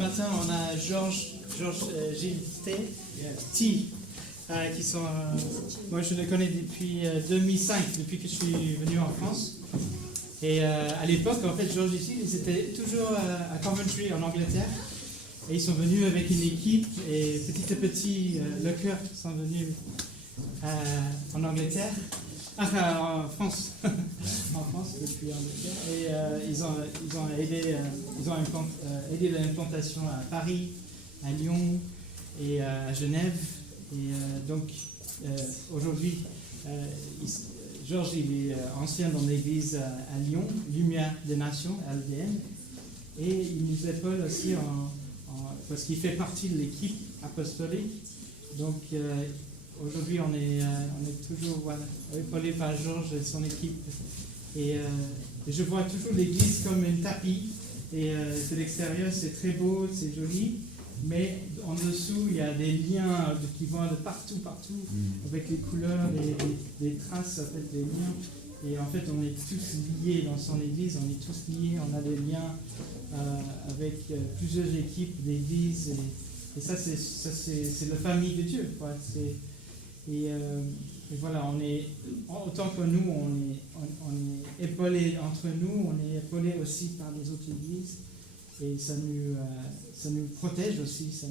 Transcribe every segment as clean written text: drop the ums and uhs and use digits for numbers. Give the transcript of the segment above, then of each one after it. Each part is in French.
matin, on a Georges, Gilles T, qui sont... moi, je les connais depuis 2005, depuis que je suis venu en France. Et à l'époque, en fait, Georges et Gilles, ils étaient toujours à Coventry, en Angleterre. Et ils sont venus avec une équipe, et petit à petit, le cœur sont venus en Angleterre. En France, en France depuis Angleterre, et ils ont aidé l'implantation à Paris, à Lyon et à Genève. Et donc aujourd'hui, Georges il est ancien dans l'église à Lyon, Lumière des Nations, LDN, et il nous épaule aussi parce qu'il fait partie de l'équipe apostolique. Donc aujourd'hui, on est toujours épaulé par Georges et son équipe. Et je vois toujours l'église comme un tapis. Et de l'extérieur, c'est très beau, c'est joli. Mais en dessous, il y a des liens qui vont de partout, avec les couleurs, les traces, en fait, des liens. Et en fait, on est tous liés dans son église, on est tous liés, on a des liens avec plusieurs équipes d'église. Et ça, c'est la famille de Dieu, quoi. Et voilà, autant que nous, on est épaulés entre nous, on est épaulés aussi par les autres églises. Et ça nous protège aussi, ça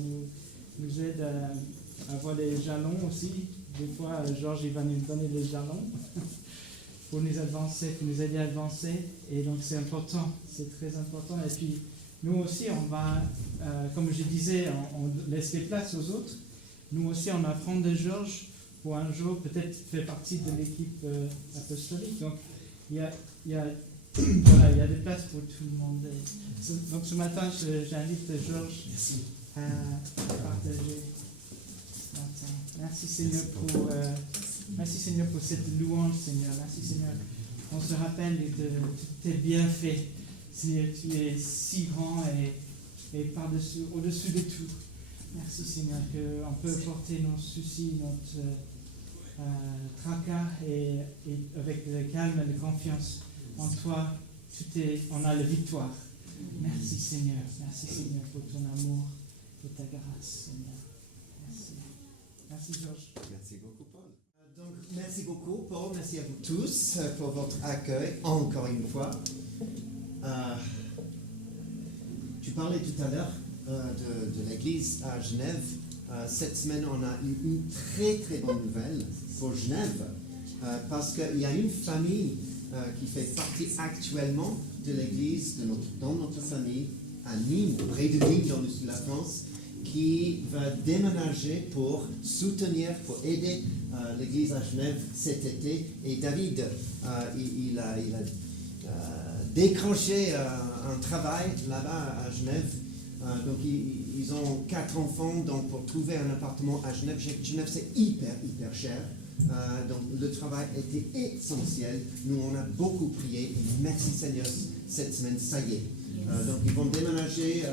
nous aide à avoir des jalons aussi. Des fois, Georges, il va nous donner des jalons pour nous avancer, pour nous aider à avancer. Et donc, c'est important, c'est très important. Et puis, nous aussi, on va, comme je disais, on laisse les places aux autres. Nous aussi, on apprend de Georges pour un jour peut-être faire partie de l'équipe apostolique. Donc, il y a des places pour tout le monde. Donc ce matin, j'invite Georges à partager ce matin. Merci Seigneur pour cette louange, Seigneur. Merci Seigneur. On se rappelle de tous tes bienfaits. Seigneur, tu es si grand et par-dessus, au-dessus de tout. Merci Seigneur qu'on peut porter nos soucis, notre tracas et avec le calme et la confiance en toi, on a la victoire. Merci Seigneur pour ton amour, pour ta grâce Seigneur. Merci. Merci Georges. Merci beaucoup Paul. Donc merci beaucoup Paul, merci à vous tous pour votre accueil encore une fois. Tu parlais tout à l'heure de l'église à Genève. Cette semaine, on a eu une très très bonne nouvelle pour Genève parce qu'il y a une famille qui fait partie actuellement de l'église dans notre famille à Nîmes, près de Nîmes, dans le sud de la France, qui va déménager pour soutenir, pour aider l'église à Genève cet été. Et David, il a décroché un travail là-bas à Genève. Donc ils ont 4 enfants, donc pour trouver un appartement à Genève, c'est hyper cher. Donc le travail était essentiel. Nous on a beaucoup prié. Et merci Seigneur, cette semaine, ça y est. Donc ils vont déménager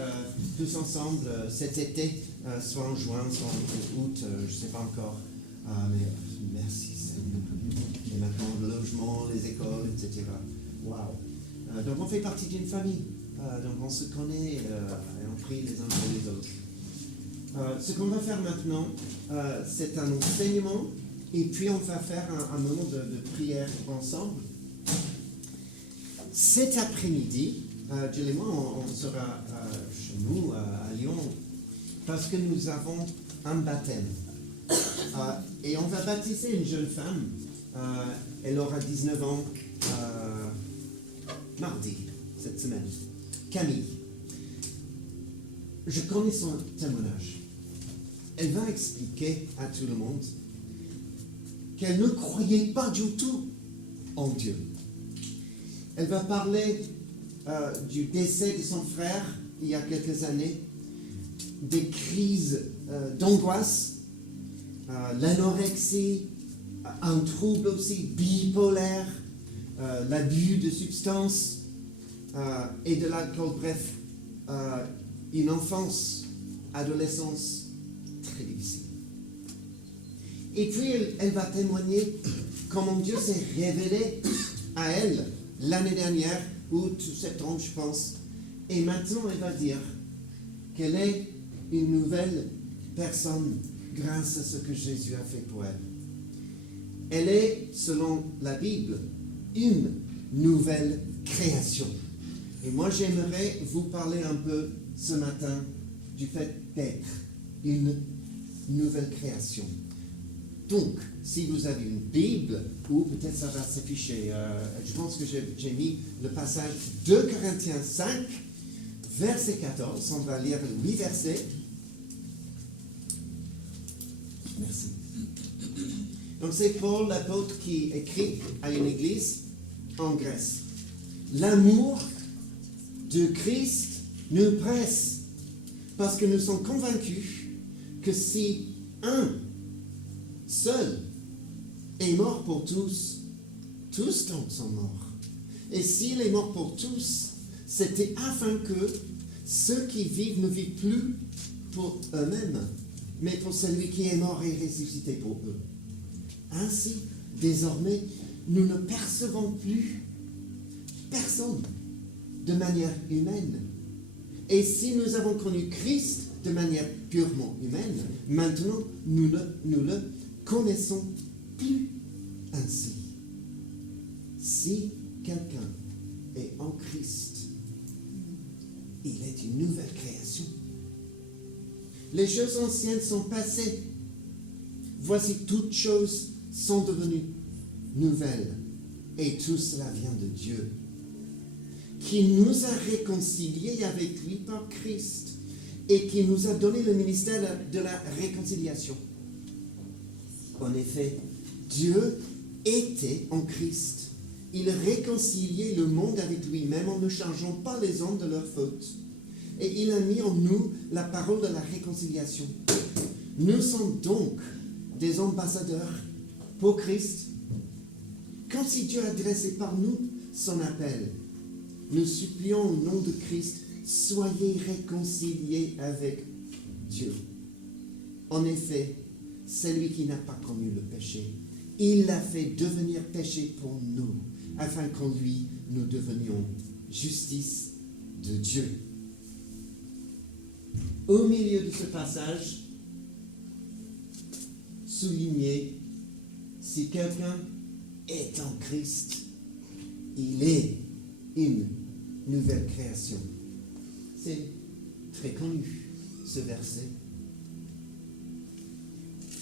tous ensemble cet été, soit en juin, soit en août, je ne sais pas encore. Mais merci Seigneur. Et maintenant le logement, les écoles, etc. Waouh. Donc on fait partie d'une famille. Donc on se connaît et on prie les uns pour les autres. Ce qu'on va faire maintenant, c'est un enseignement et puis on va faire un moment de prière ensemble. Cet après-midi, Jill et moi, on sera chez nous à Lyon parce que nous avons un baptême. Et on va baptiser une jeune femme. Elle aura 19 ans mardi, cette semaine. Camille. Je connais son témoignage. Elle va expliquer à tout le monde qu'elle ne croyait pas du tout en Dieu. Elle va parler du décès de son frère il y a quelques années, des crises d'angoisse, l'anorexie, un trouble aussi bipolaire, l'abus de substances, et de l'alcool, bref, une enfance, adolescence très difficile. Et puis elle va témoigner comment Dieu s'est révélé à elle l'année dernière, août, septembre, je pense. Et maintenant, elle va dire qu'elle est une nouvelle personne grâce à ce que Jésus a fait pour elle. Elle est, selon la Bible, une nouvelle création. Et moi, j'aimerais vous parler un peu ce matin du fait d'être une nouvelle création. Donc, si vous avez une Bible, ou peut-être ça va s'afficher, je pense que j'ai mis le passage 2 Corinthiens 5, verset 14, on va lire 8 versets. Merci. Donc c'est Paul l'apôtre qui écrit à une église en Grèce. L'amour de Christ nous presse, parce que nous sommes convaincus que si un seul est mort pour tous, tous donc sont morts. Et s'il est mort pour tous, c'était afin que ceux qui vivent ne vivent plus pour eux-mêmes, mais pour celui qui est mort et ressuscité pour eux. Ainsi, désormais, nous ne percevons plus personne de manière humaine. Et si nous avons connu Christ de manière purement humaine, maintenant, nous ne le connaissons plus ainsi. Si quelqu'un est en Christ, il est une nouvelle création. Les choses anciennes sont passées. Voici, toutes choses sont devenues nouvelles. Et tout cela vient de Dieu, qui nous a réconciliés avec lui par Christ et qui nous a donné le ministère de la réconciliation. En effet, Dieu était en Christ. Il réconciliait le monde avec lui-même en ne chargeant pas les hommes de leurs fautes. Et il a mis en nous la parole de la réconciliation. Nous sommes donc des ambassadeurs pour Christ, comme si Dieu adressait par nous son appel. Nous supplions au nom de Christ, soyez réconciliés avec Dieu. En effet, celui qui n'a pas connu le péché, il l'a fait devenir péché pour nous, afin qu'en lui, nous devenions justice de Dieu. Au milieu de ce passage, souligné, si quelqu'un est en Christ, il est une nouvelle création. C'est très connu, ce verset.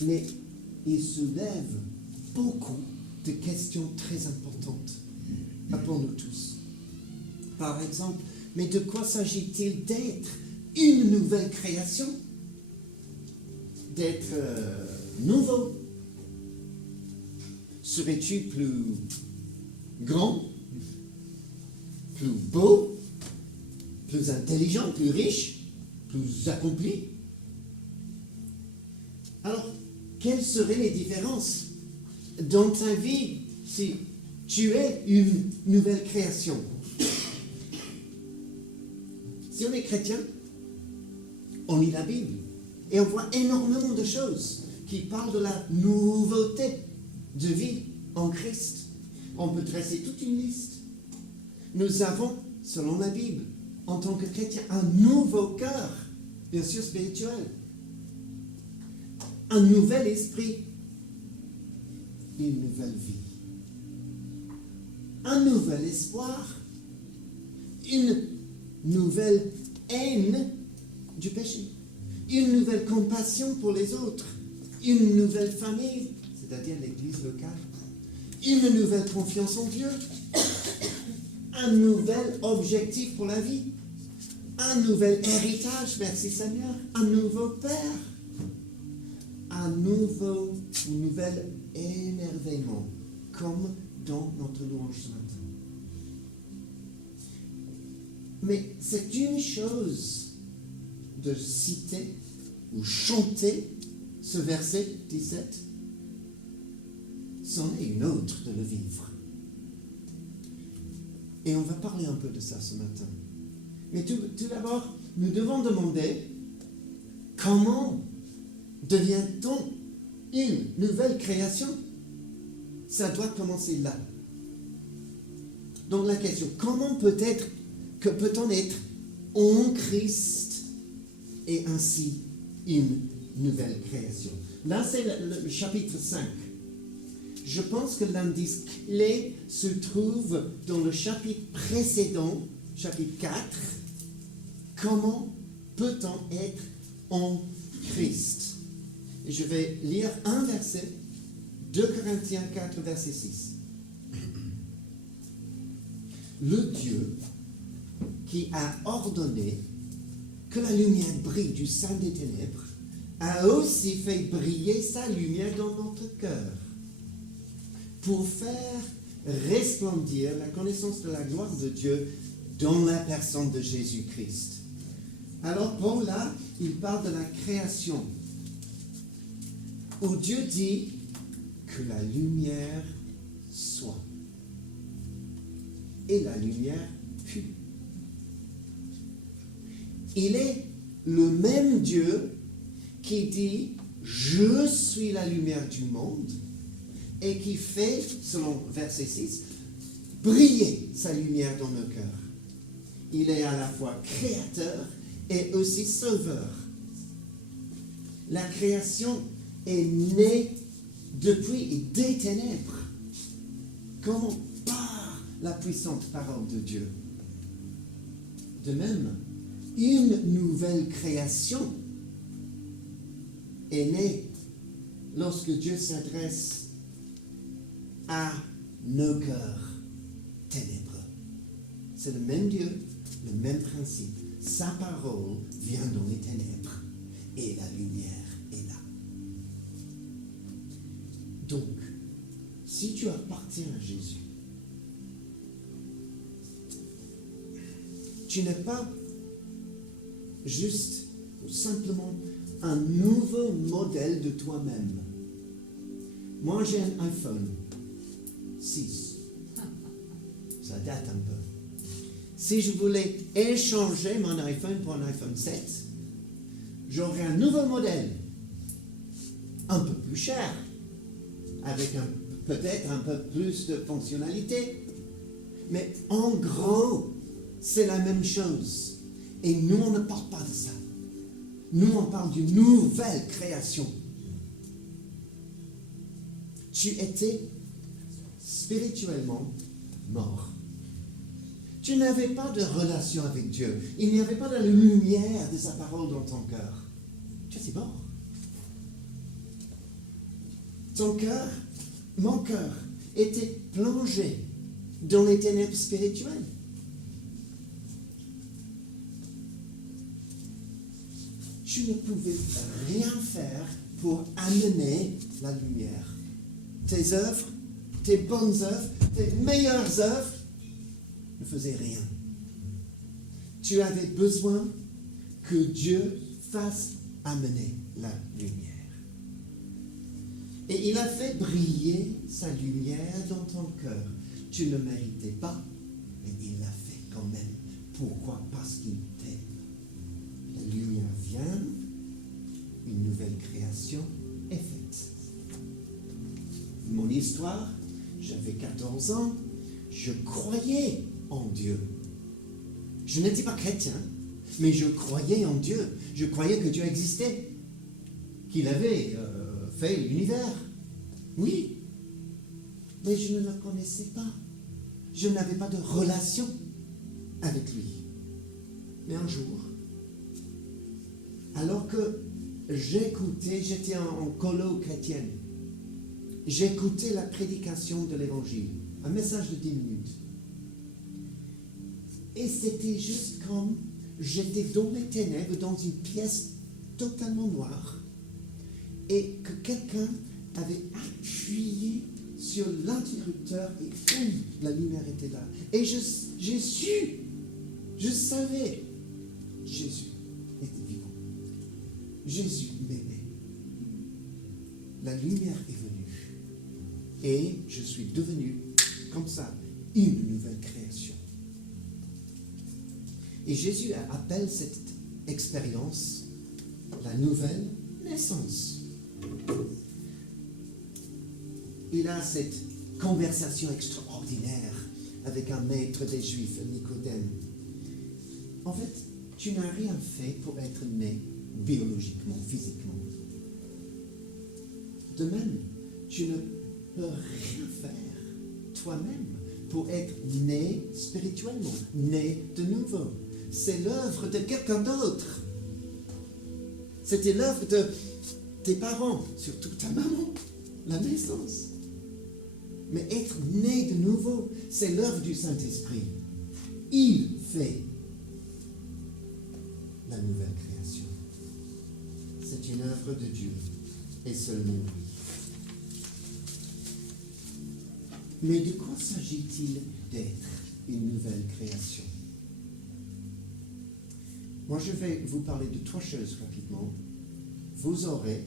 Mais il soulève beaucoup de questions très importantes pour nous tous. Par exemple, mais de quoi s'agit-il d'être une nouvelle création? D'être nouveau? Serais-tu plus grand, plus beau, plus intelligent, plus riche, plus accompli? Alors, quelles seraient les différences dans ta vie si tu es une nouvelle création? Si on est chrétien, on lit la Bible et on voit énormément de choses qui parlent de la nouveauté de vie en Christ. On peut dresser toute une liste. Nous avons, selon la Bible, en tant que chrétien, un nouveau cœur, bien sûr spirituel, un nouvel esprit, une nouvelle vie, un nouvel espoir, une nouvelle haine du péché, une nouvelle compassion pour les autres, une nouvelle famille, c'est-à-dire l'église locale, une nouvelle confiance en Dieu, un nouvel objectif pour la vie, un nouvel héritage, merci Seigneur, un nouveau Père, un nouvel émerveillement, comme dans notre louange ce matin. Mais c'est une chose de citer ou chanter ce verset 17, c'en est une autre de le vivre. Et on va parler un peu de ça ce matin. Mais tout d'abord, nous devons demander comment devient-on une nouvelle création? Ça doit commencer là. Donc la question, comment peut-on être en Christ et ainsi une nouvelle création. Là, c'est le chapitre 5. Je pense que l'indice clé se trouve dans le chapitre précédent, chapitre 4. Comment peut-on être en Christ? Et je vais lire un verset, 2 Corinthiens 4, verset 6. Le Dieu qui a ordonné que la lumière brille du sein des ténèbres a aussi fait briller sa lumière dans notre cœur pour faire resplendir la connaissance de la gloire de Dieu dans la personne de Jésus-Christ. Alors Paul, là, il parle de la création, où Dieu dit que la lumière soit. Et la lumière fut. Il est le même Dieu qui dit « Je suis la lumière du monde » et qui fait, selon verset 6, briller sa lumière dans nos cœurs. Il est à la fois créateur et aussi sauveur. La création est née depuis et des ténèbres, comme par la puissante parole de Dieu. De même, une nouvelle création est née lorsque Dieu s'adresse à nos cœurs ténébreux. C'est le même Dieu, le même principe. Sa parole vient dans les ténèbres et la lumière est là. Donc, si tu appartiens à Jésus, tu n'es pas juste ou simplement un nouveau modèle de toi-même. Moi, j'ai un iPhone 6. Ça date un peu. Si je voulais échanger mon iPhone pour un iPhone 7, j'aurais un nouveau modèle, un peu plus cher, avec peut-être un peu plus de fonctionnalités. Mais en gros, c'est la même chose. Et nous, on ne parle pas de ça. Nous, on parle d'une nouvelle création. Tu étais spirituellement mort. Tu n'avais pas de relation avec Dieu. Il n'y avait pas de lumière de sa parole dans ton cœur. Tu étais mort. Ton cœur, mon cœur, était plongé dans les ténèbres spirituelles. Tu ne pouvais rien faire pour amener la lumière. Tes œuvres, tes bonnes œuvres, tes meilleures œuvres ne faisaient rien. Tu avais besoin que Dieu fasse amener la lumière. Et il a fait briller sa lumière dans ton cœur. Tu ne méritais pas, mais il l'a fait quand même. Pourquoi? Parce qu'il t'aime. La lumière vient, une nouvelle création est faite. Mon histoire, j'avais 14 ans, je croyais en Dieu. Je n'étais pas chrétien, mais je croyais en Dieu. Je croyais que Dieu existait, qu'il avait fait l'univers. Oui, mais je ne le connaissais pas. Je n'avais pas de relation avec lui. Mais un jour, alors que j'étais en colo chrétienne, j'écoutais la prédication de l'évangile, un message de 10 minutes. Et c'était juste comme j'étais dans les ténèbres, dans une pièce totalement noire, et que quelqu'un avait appuyé sur l'interrupteur et boum, la lumière était là. Et j'ai su, je savais, Jésus était vivant. Jésus m'aimait. La lumière est venue. Et je suis devenu, comme ça, une nouvelle création. Et Jésus appelle cette expérience la nouvelle naissance. Il a cette conversation extraordinaire avec un maître des Juifs, Nicodème. En fait, tu n'as rien fait pour être né biologiquement, physiquement. De même, tu ne peux rien faire toi-même pour être né spirituellement, né de nouveau. C'est l'œuvre de quelqu'un d'autre. C'était l'œuvre de tes parents, surtout ta maman, la naissance. Mais être né de nouveau, c'est l'œuvre du Saint-Esprit. Il fait la nouvelle création. C'est une œuvre de Dieu, et seulement lui. Mais de quoi s'agit-il d'être une nouvelle création? Moi, je vais vous parler de 3 choses rapidement. Vous aurez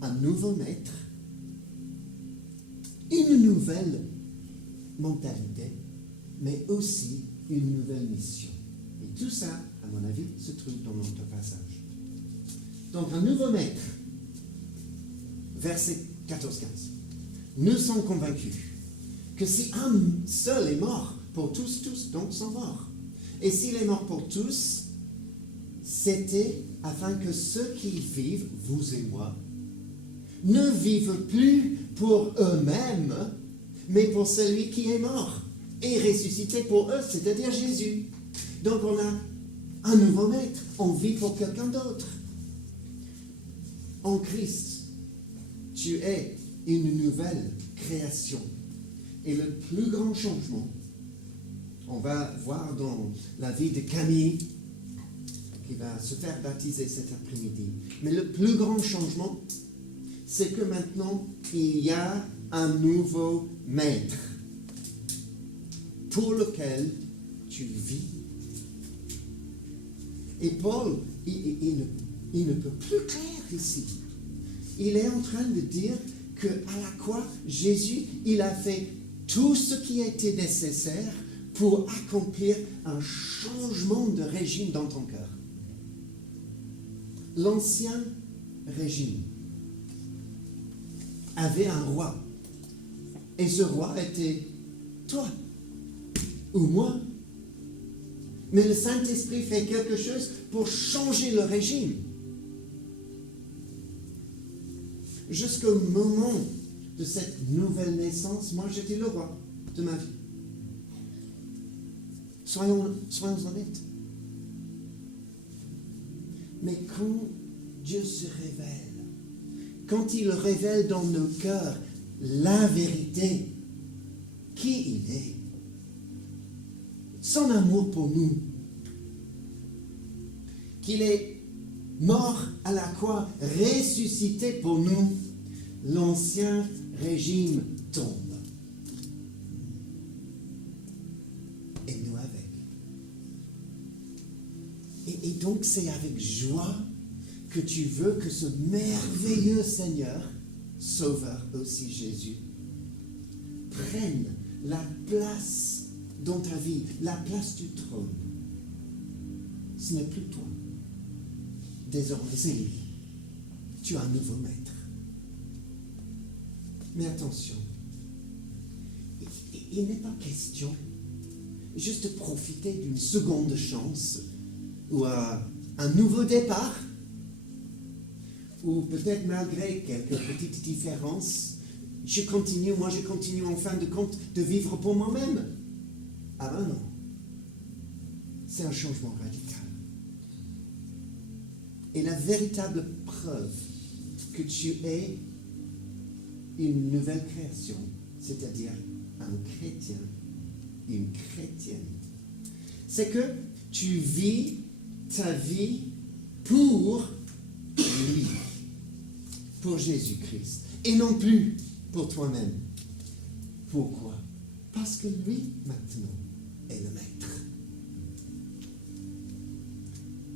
un nouveau maître, une nouvelle mentalité, mais aussi une nouvelle mission. Et tout ça, à mon avis, se trouve dans notre passage. Donc, un nouveau maître, verset 14-15. Nous sommes convaincus que si un seul est mort pour tous donc sont morts. Et s'il est mort pour tous, c'était afin que ceux qui vivent, vous et moi, ne vivent plus pour eux-mêmes, mais pour celui qui est mort et ressuscité pour eux, c'est-à-dire Jésus. Donc on a un nouveau maître, on vit pour quelqu'un d'autre. En Christ, tu es une nouvelle création. Et le plus grand changement, on va voir dans la vie de Camille, qui va se faire baptiser cet après-midi. Mais le plus grand changement, c'est que maintenant, il y a un nouveau maître pour lequel tu vis. Et Paul, il ne peut plus clair ici. Il est en train de dire qu'à la croix, Jésus, il a fait tout ce qui était nécessaire pour accomplir un changement de régime dans ton cœur. L'ancien régime avait un roi. Et ce roi était toi ou moi. Mais le Saint-Esprit fait quelque chose pour changer le régime. Jusqu'au moment de cette nouvelle naissance, moi j'étais le roi de ma vie. Soyons honnêtes. Mais quand Dieu se révèle, quand il révèle dans nos cœurs la vérité, qui il est, son amour pour nous, qu'il est mort à la croix, ressuscité pour nous, l'ancien régime tombe. Et nous avec. Et donc c'est avec joie que tu veux que ce merveilleux Seigneur, Sauveur aussi Jésus, prenne la place dans ta vie, la place du trône. Ce n'est plus toi. Désormais, c'est lui. Tu as un nouveau maître. Mais attention, il n'est pas question juste de profiter d'une seconde chance ou un nouveau départ, ou peut-être malgré quelques petites différences, je continue en fin de compte de vivre pour moi-même. Ah ben non, c'est un changement radical. Et la véritable preuve que tu es une nouvelle création, c'est-à-dire un chrétien, une chrétienne, c'est que tu vis ta vie pour lui, pour Jésus-Christ, et non plus pour toi-même. Pourquoi? Parce que lui, maintenant, est le maître.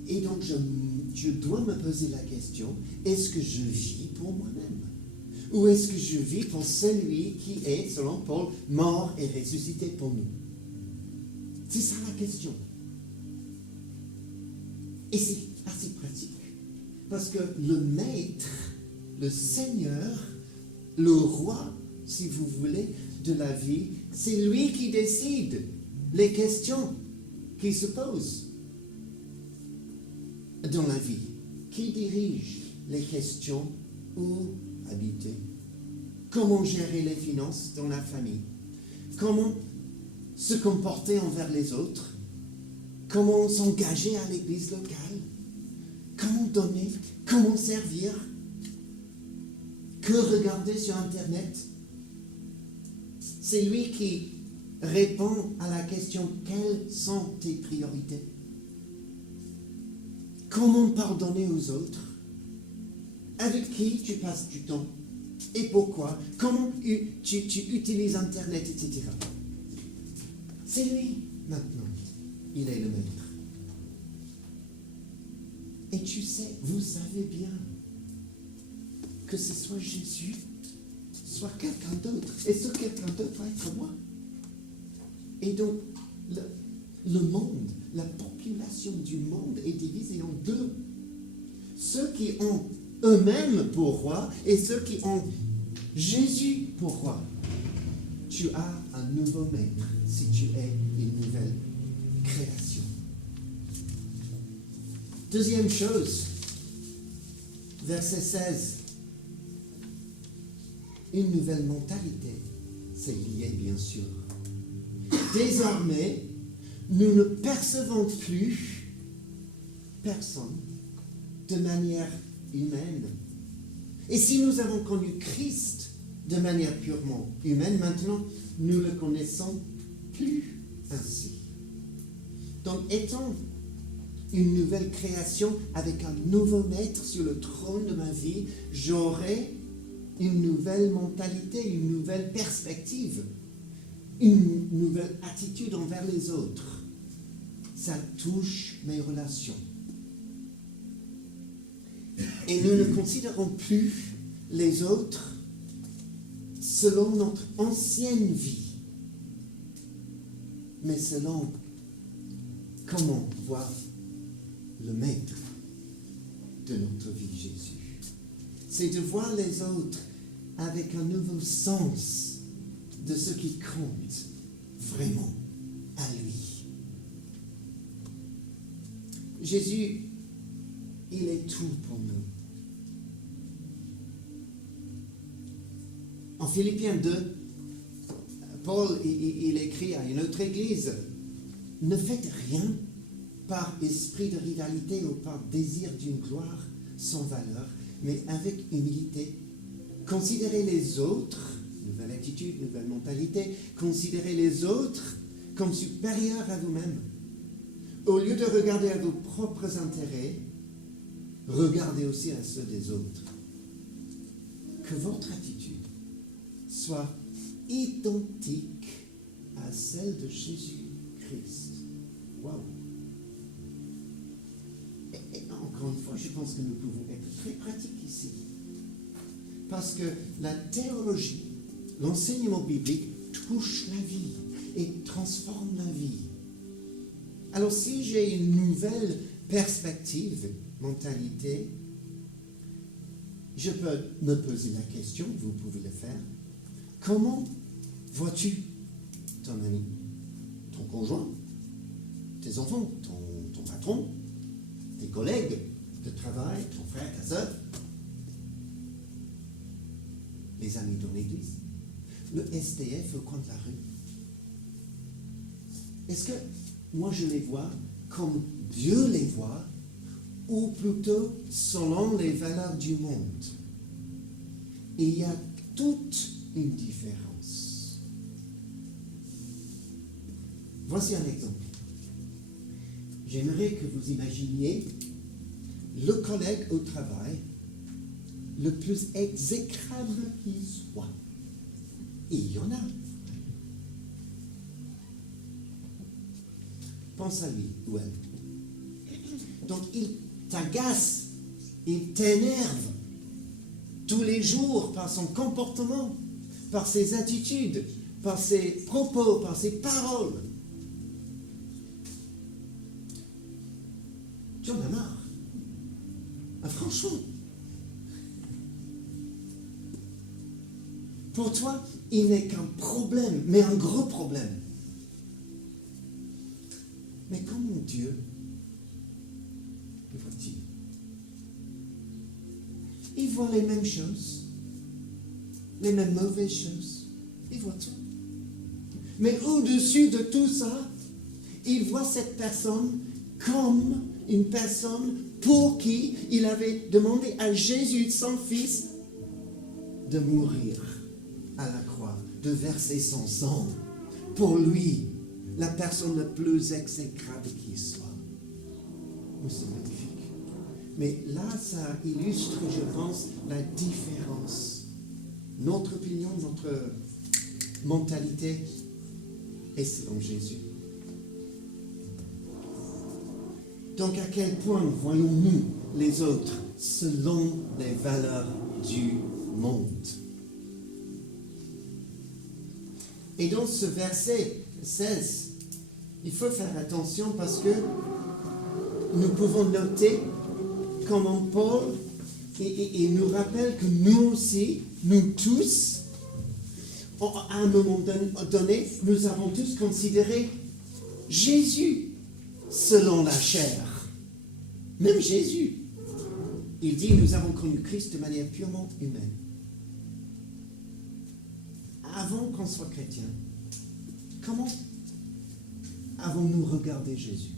Et donc, je dois me poser la question, est-ce que je vis pour moi-même? Ou est-ce que je vis pour celui qui est, selon Paul, mort et ressuscité pour nous? C'est ça la question. Et c'est assez pratique. Parce que le maître, le Seigneur, le roi, si vous voulez, de la vie, c'est lui qui décide les questions qui se posent dans la vie, qui dirige les questions où habiter, comment gérer les finances dans la famille, comment se comporter envers les autres, comment s'engager à l'église locale, comment donner, comment servir, que regarder sur Internet. C'est lui qui répond à la question « Quelles sont tes priorités ?» Comment pardonner aux autres? Avec qui tu passes du temps? Et pourquoi? Comment tu utilises Internet, etc. C'est lui, maintenant. Il est le maître. Et tu sais, vous savez bien que ce soit Jésus, soit quelqu'un d'autre. Et ce quelqu'un d'autre va être moi. Et donc, le monde, la population du monde est divisée en deux. Ceux qui ont eux-mêmes pour roi et ceux qui ont Jésus pour roi. Tu as un nouveau maître si tu es une nouvelle création. Deuxième chose, verset 16. Une nouvelle mentalité, c'est lié bien sûr. Désormais, nous ne percevons plus personne de manière humaine. Et si nous avons connu Christ de manière purement humaine, maintenant, nous le connaissons plus ainsi. Donc, étant une nouvelle création avec un nouveau maître sur le trône de ma vie, j'aurai une nouvelle mentalité, une nouvelle perspective, une nouvelle attitude envers les autres. Ça touche mes relations. Et nous ne considérons plus les autres selon notre ancienne vie, mais selon comment voit le maître de notre vie, Jésus. C'est de voir les autres avec un nouveau sens de ce qui compte vraiment à lui. Jésus, il est tout pour nous. En Philippiens 2, Paul, il écrit à une autre église, « Ne faites rien par esprit de rivalité ou par désir d'une gloire sans valeur, mais avec humilité. Considérez les autres, nouvelle attitude, nouvelle mentalité, considérez les autres comme supérieurs à vous-même. Au lieu de regarder à vos propres intérêts, regardez aussi à ceux des autres. Que votre attitude soit identique à celle de Jésus-Christ. Waouh! Et encore une fois, je pense que nous pouvons être très pratiques ici. Parce que la théologie, l'enseignement biblique touche la vie et transforme la vie. Alors si j'ai une nouvelle perspective, mentalité, je peux me poser la question, vous pouvez le faire, comment vois-tu ton ami, ton conjoint, tes enfants, ton patron, tes collègues de travail, ton frère, ta soeur, les amis dans l'église, le SDF au coin de la rue? Est-ce que moi je les vois comme Dieu les voit, ou plutôt selon les valeurs du monde? Et il y a toute une différence. Voici un exemple. J'aimerais que vous imaginiez le collègue au travail le plus exécrable qui soit. Et il y en a. Pense à lui ou elle. Donc il t'agace, il t'énerve tous les jours par son comportement, par ses attitudes, par ses propos, par ses paroles. Tu en as marre. Ah, franchement. Pour toi, il n'est qu'un problème, mais un gros problème. Mais comment Dieu le voit-il? il voit les mêmes choses, les mêmes mauvaises choses. Il voit tout. Mais au-dessus de tout ça, il voit cette personne comme une personne pour qui il avait demandé à Jésus, son Fils, de mourir à la croix, de verser son sang. Pour lui, la personne la plus exécrable qui soit. Oh, c'est magnifique. Mais là, ça illustre, je pense, la différence. Notre opinion, notre mentalité est selon Jésus. Donc, à quel point voyons-nous les autres selon les valeurs du monde? Et dans ce verset 16, il faut faire attention parce que nous pouvons noter comment Paul il nous rappelle que nous aussi, nous tous, à un moment donné, nous avons tous considéré Jésus selon la chair. Même Jésus. Il dit, nous avons connu Christ de manière purement humaine. Avant qu'on soit chrétien, comment avons-nous regardé Jésus?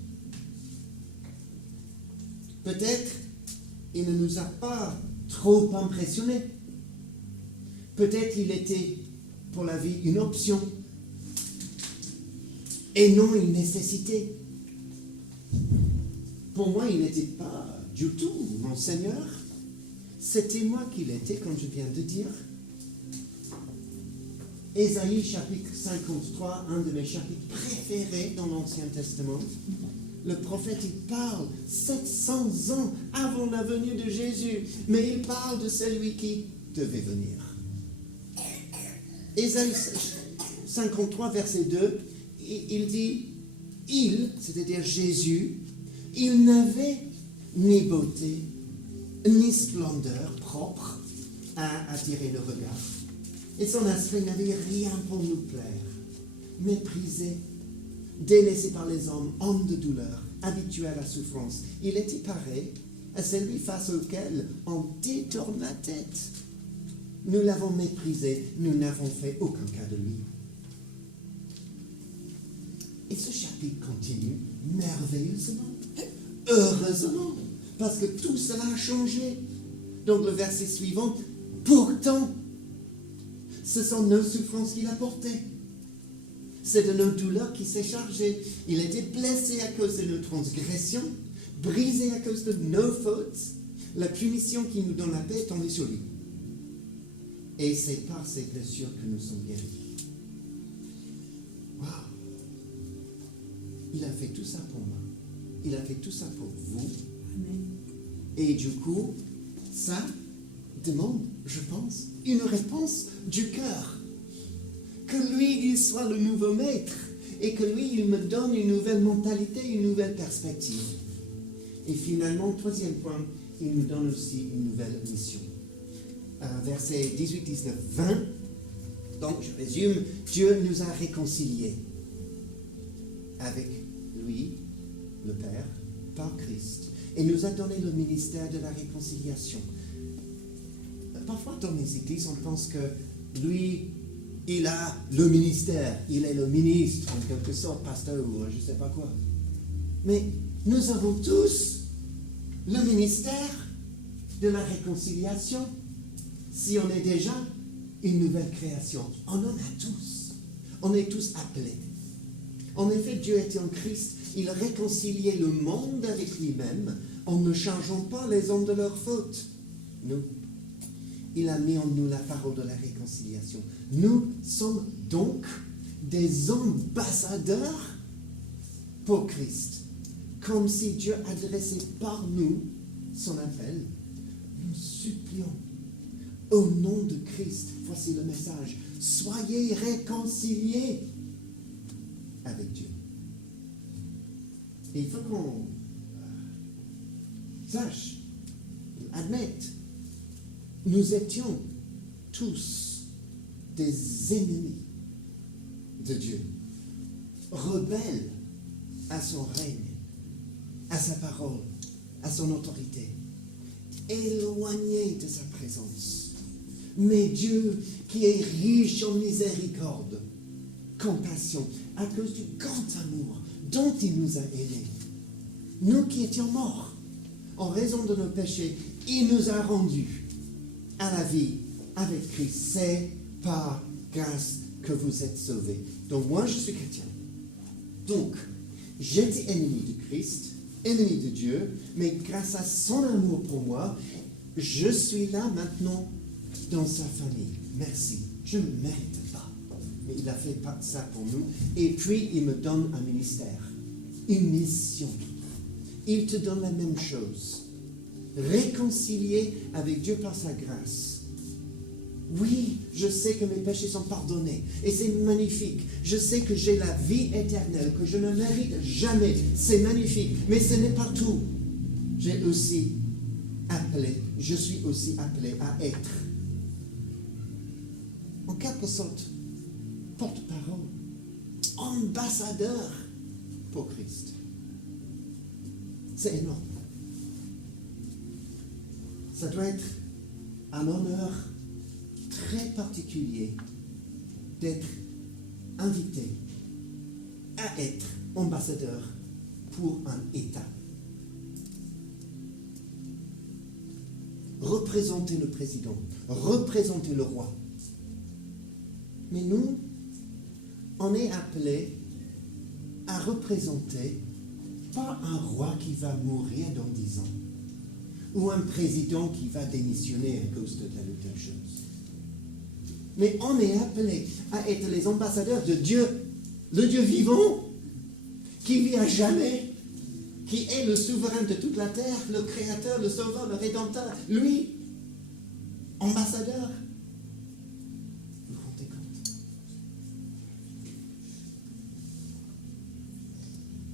Peut-être il ne nous a pas trop impressionnés. Peut-être il était pour la vie une option et non une nécessité. Pour moi, il n'était pas du tout mon Seigneur. C'était moi qu'il était, comme je viens de dire. Ésaïe chapitre 53, un de mes chapitres préférés dans l'Ancien Testament. Le prophète, il parle 700 ans avant la venue de Jésus, mais il parle de celui qui devait venir. Ésaïe 53, verset 2, il dit, c'est-à-dire Jésus, il n'avait ni beauté, ni splendeur propre à attirer le regard. Et son aspect n'avait rien pour nous plaire. Méprisé, délaissé par les hommes, homme de douleur, habitué à la souffrance. Il était pareil à celui face auquel on détourne la tête. Nous l'avons méprisé, nous n'avons fait aucun cas de lui. Et ce chapitre continue merveilleusement, heureusement, parce que tout cela a changé. Donc le verset suivant, pourtant, ce sont nos souffrances qu'il a portées. C'est de nos douleurs qu'il s'est chargé. Il a été blessé à cause de nos transgressions, brisé à cause de nos fautes. La punition qui nous donne la paix est tombée sur lui. Et c'est par ses blessures que nous sommes guéris. Waouh! Il a fait tout ça pour moi. Il a fait tout ça pour vous. Amen. Et du coup, ça demande, je pense, une réponse du cœur. Que lui, il soit le nouveau maître. Et que lui, il me donne une nouvelle mentalité, une nouvelle perspective. Et finalement, troisième point, il nous donne aussi une nouvelle mission. Versets 18, 19, 20. Donc, je résume, Dieu nous a réconciliés avec lui, le Père, par Christ. Et nous a donné le ministère de la réconciliation. Parfois, dans les églises, on pense que lui, il a le ministère. Il est le ministre, en quelque sorte, pasteur ou je ne sais pas quoi. Mais nous avons tous le ministère de la réconciliation. Si on est déjà une nouvelle création, on en a tous. On est tous appelés. En effet, Dieu était en Christ. Il réconciliait le monde avec lui-même en ne chargeant pas les hommes de leurs fautes. Nous, il a mis en nous la parole de la réconciliation. Nous sommes donc des ambassadeurs pour Christ. Comme si Dieu adressait par nous son appel. Nous supplions au nom de Christ. Voici le message. Soyez réconciliés avec Dieu. Et il faut qu'on sache, admette, nous étions tous des ennemis de Dieu, rebelles à son règne, à sa parole, à son autorité. éloignés de sa présence. Mais Dieu, qui est riche en miséricorde, compassion, à cause du grand amour dont il nous a aimés, nous qui étions morts en raison de nos péchés, il nous a rendus à la vie avec Christ. C'est par grâce que vous êtes sauvés. Donc moi, je suis chrétien. Donc, j'étais ennemi de Christ, ennemi de Dieu, mais grâce à son amour pour moi, je suis là maintenant dans sa famille. Merci. Je ne le mérite pas, mais il a fait ça pour nous. Et puis, il me donne un ministère, une mission. Il te donne la même chose. Réconcilier avec Dieu par sa grâce. Oui, je sais que mes péchés sont pardonnés et c'est magnifique. Je sais que j'ai la vie éternelle, que je ne mérite jamais. C'est magnifique, mais ce n'est pas tout. Je suis aussi appelé à être, en quelque sorte, porte-parole, ambassadeur pour Christ. C'est énorme. Ça doit être un honneur très particulier d'être invité à être ambassadeur pour un État. Représenter le président, représenter le roi. Mais nous, on est appelés à représenter pas un roi qui va mourir dans 10 ans, ou un président qui va démissionner à cause de telle ou telle chose. Mais on est appelé à être les ambassadeurs de Dieu, le Dieu vivant, qui vit à jamais, qui est le souverain de toute la terre, le créateur, le sauveur, le rédempteur, lui, ambassadeur. Vous vous rendez compte?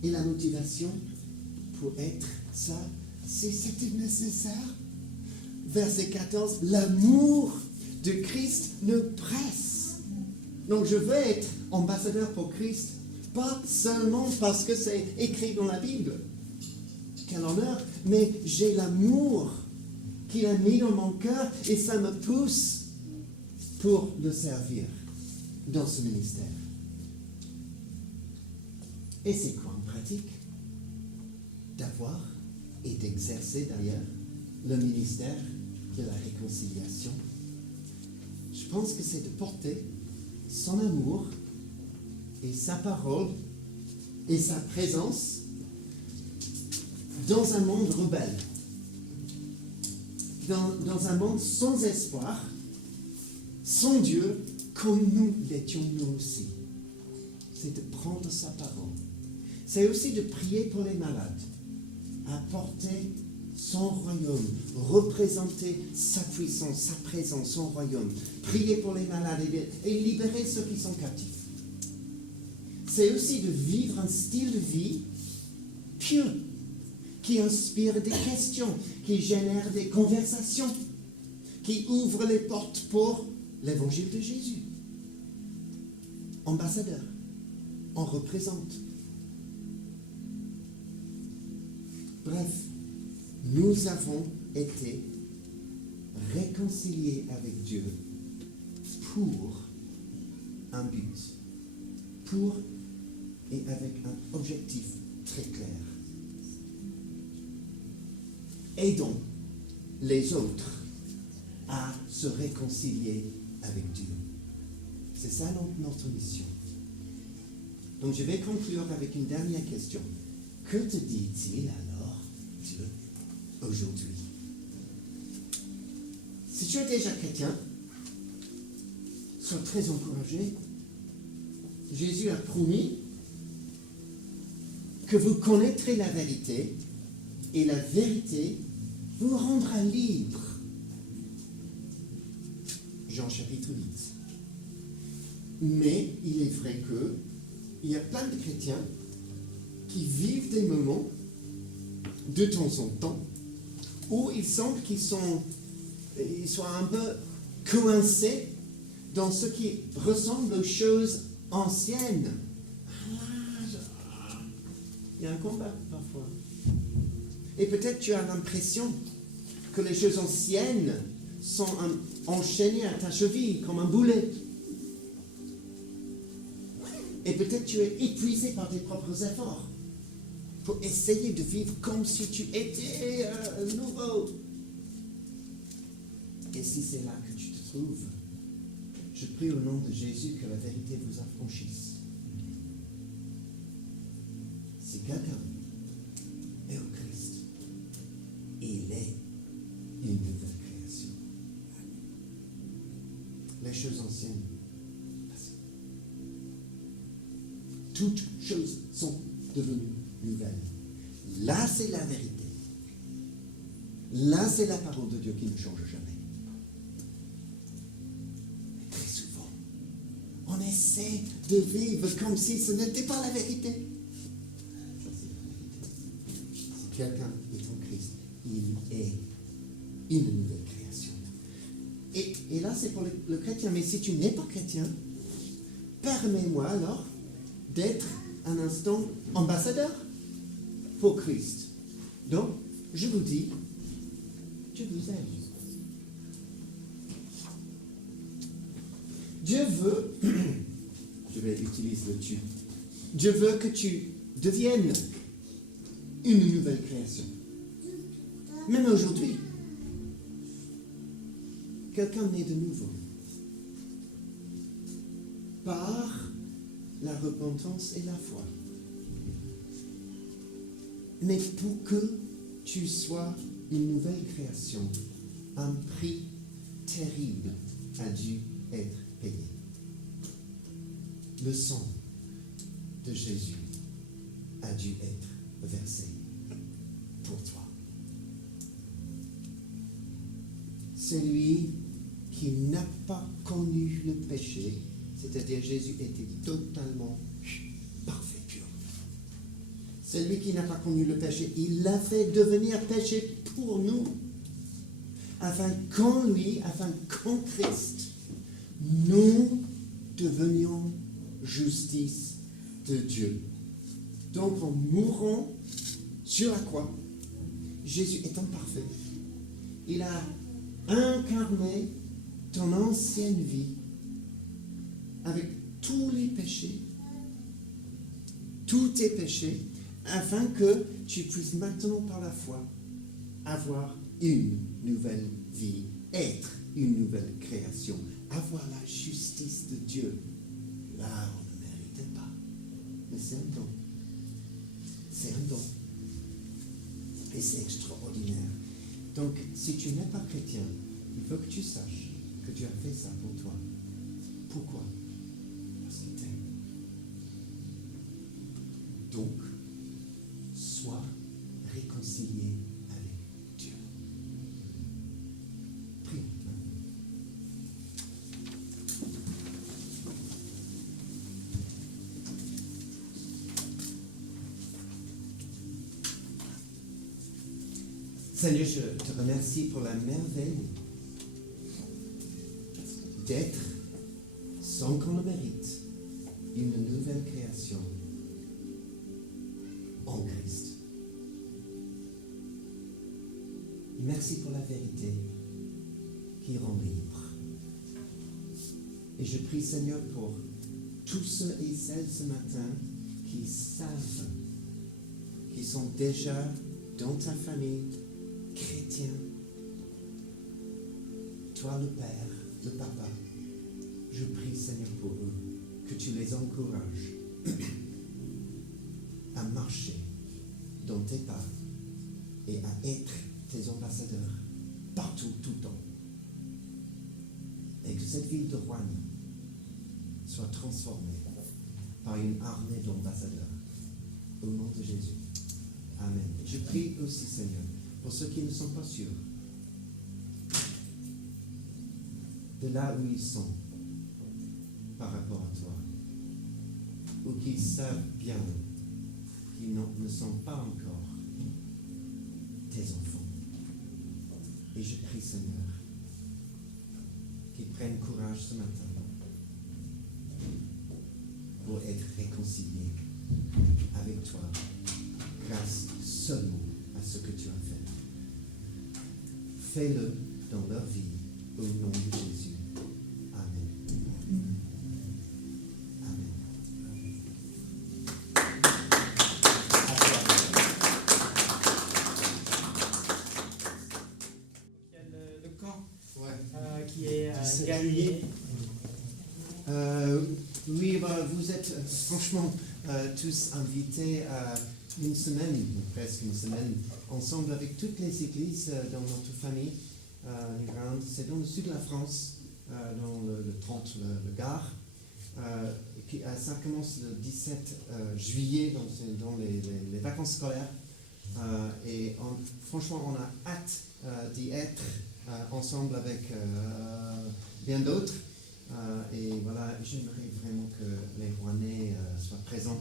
Et la motivation pour être ça, c'était nécessaire. Verset 14, l'amour de Christ nous presse. Donc je veux être ambassadeur pour Christ, pas seulement parce que c'est écrit dans la Bible, quel honneur, mais j'ai l'amour qu'il a mis dans mon cœur et ça me pousse pour le servir dans ce ministère. Et c'est quoi en pratique? D'avoir et d'exercer d'ailleurs le ministère de la réconciliation. Je pense que c'est de porter son amour et sa parole et sa présence dans un monde rebelle, dans un monde sans espoir, sans Dieu, comme nous l'étions nous aussi. C'est de prendre sa parole. C'est aussi de prier pour les malades, apporter son royaume, représenter sa puissance, sa présence, son royaume, prier pour les malades et libérer ceux qui sont captifs. C'est aussi de vivre un style de vie pieux, qui inspire des questions, qui génère des conversations, qui ouvre les portes pour l'évangile de Jésus. Ambassadeur, on représente. Bref, nous avons été réconciliés avec Dieu pour un but, pour et avec un objectif très clair. Aidons les autres à se réconcilier avec Dieu. C'est ça notre mission. Donc je vais conclure avec une dernière question. Que te dit-il alors, Dieu, aujourd'hui? Si tu es déjà chrétien, sois très encouragé. Jésus a promis que vous connaîtrez la vérité et la vérité vous rendra libre. Jean chapitre 8. Mais il est vrai qu'il y a plein de chrétiens qui vivent des moments de temps en temps où il semble qu'ils soient un peu coincés dans ce qui ressemble aux choses anciennes. Il y a un combat parfois. Et peut-être tu as l'impression que les choses anciennes sont enchaînées à ta cheville comme un boulet. Et peut-être tu es épuisé par tes propres efforts pour essayer de vivre comme si tu étais nouveau. Et si c'est là que tu te trouves, je prie au nom de Jésus que la vérité vous affranchisse. Si quelqu'un est au Christ, il est une nouvelle création. Les choses anciennes passent. Toutes choses sont devenues nouvelles. Là, c'est la vérité. Là, c'est la parole de Dieu qui ne change jamais. Mais très souvent, on essaie de vivre comme si ce n'était pas la vérité. Ça, c'est la vérité. Si quelqu'un est en Christ, il est une nouvelle création. Et là, c'est pour le chrétien. Mais si tu n'es pas chrétien, permets-moi alors d'être un instant ambassadeur pour Christ. Donc, je vous dis, je vous aime. Dieu veut, je vais utiliser le tu, Dieu veut que tu deviennes une nouvelle création. Même aujourd'hui, quelqu'un naît de nouveau par la repentance et la foi. Mais pour que tu sois une nouvelle création, un prix terrible a dû être payé. Le sang de Jésus a dû être versé pour toi. Celui qui n'a pas connu le péché, c'est-à-dire Jésus était totalement parfait, pur. Celui qui n'a pas connu le péché, il l'a fait devenir péché pour nous, afin qu'en Christ, nous devenions justice de Dieu. Donc en mourant sur la croix, Jésus étant parfait, il a incarné ton ancienne vie avec tous les péchés, tous tes péchés, afin que tu puisses maintenant par la foi avoir une nouvelle vie, être une nouvelle création, avoir la justice de Dieu. Là, on ne méritait pas, mais c'est un don. C'est un don. Et c'est extraordinaire. Donc, si tu n'es pas chrétien, il faut que tu saches que Dieu a fait ça pour toi. Pourquoi? Parce qu'il t'aime. Donc, sois réconcilié avec Dieu. Prions. Seigneur, je te remercie pour la merveille d'être, sans qu'on le mérite, une nouvelle création en Christ. Merci pour la vérité qui rend libre. Et je prie, Seigneur, pour tous ceux et celles ce matin qui savent, qui sont déjà dans ta famille, chrétiens, toi le Père, le Papa, je prie, Seigneur, pour eux, que tu les encourages à marcher dans tes pas et à être tes ambassadeurs partout, tout le temps. Et que cette ville de Rouen soit transformée par une armée d'ambassadeurs. Au nom de Jésus. Amen. Je prie aussi, Seigneur, pour ceux qui ne sont pas sûrs de là où ils sont par rapport à toi, ou qui savent bien qu'ils ne sont pas encore tes enfants. Et je prie, Seigneur, qu'ils prennent courage ce matin pour être réconciliés avec toi, grâce seulement à ce que tu as fait. fais-le dans leur vie, au nom de Jésus. Amen. Amen. Il y a le camp Ouais. qui est 17 gagné. Oui, vous êtes franchement tous invités à une semaine, ou presque une semaine, ensemble avec toutes les églises dans notre famille. C'est dans le sud de la France, dans le 30, le Gard. Ça commence le 17 juillet, donc c'est dans les vacances scolaires. Franchement, on a hâte d'y être ensemble avec bien d'autres. Et voilà, j'aimerais vraiment que les Rouennais soient présents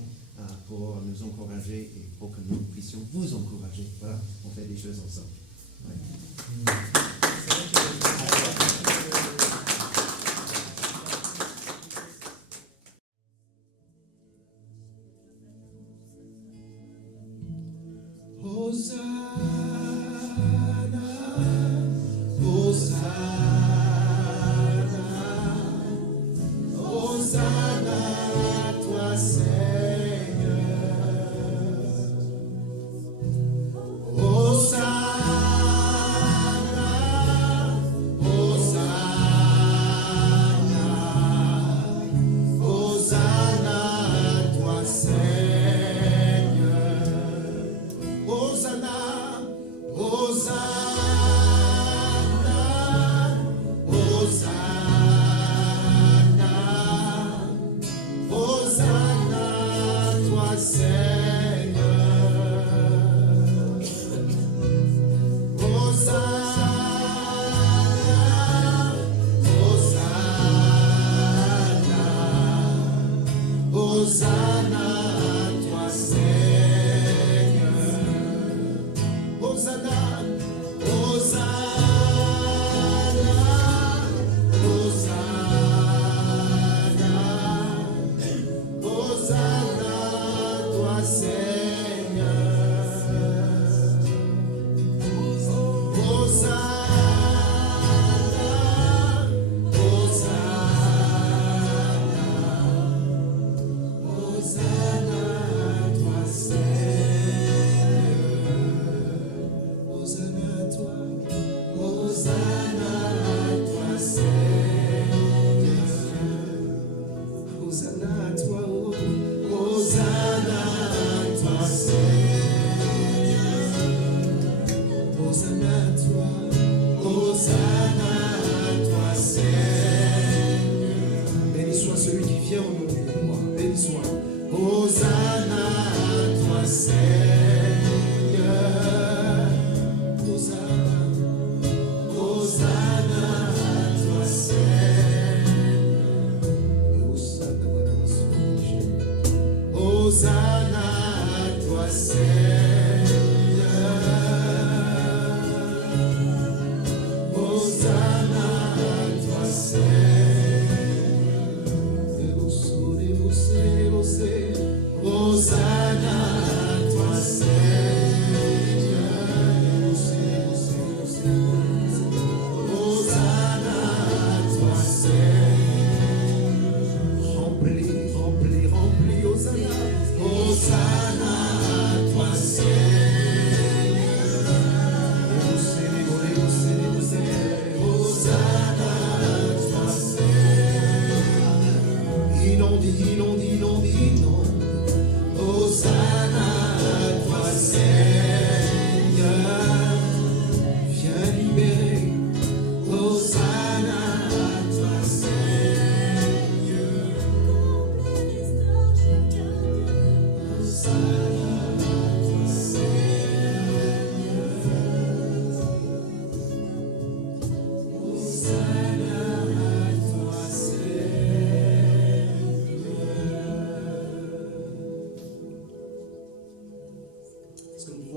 pour nous encourager et pour que nous puissions vous encourager. Voilà, on fait des choses ensemble. Ouais.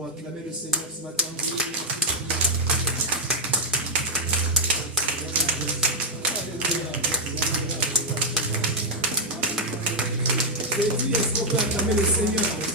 Acclamer le Seigneur ce matin. J'ai dit, est-ce qu'on peut acclamer le Seigneur?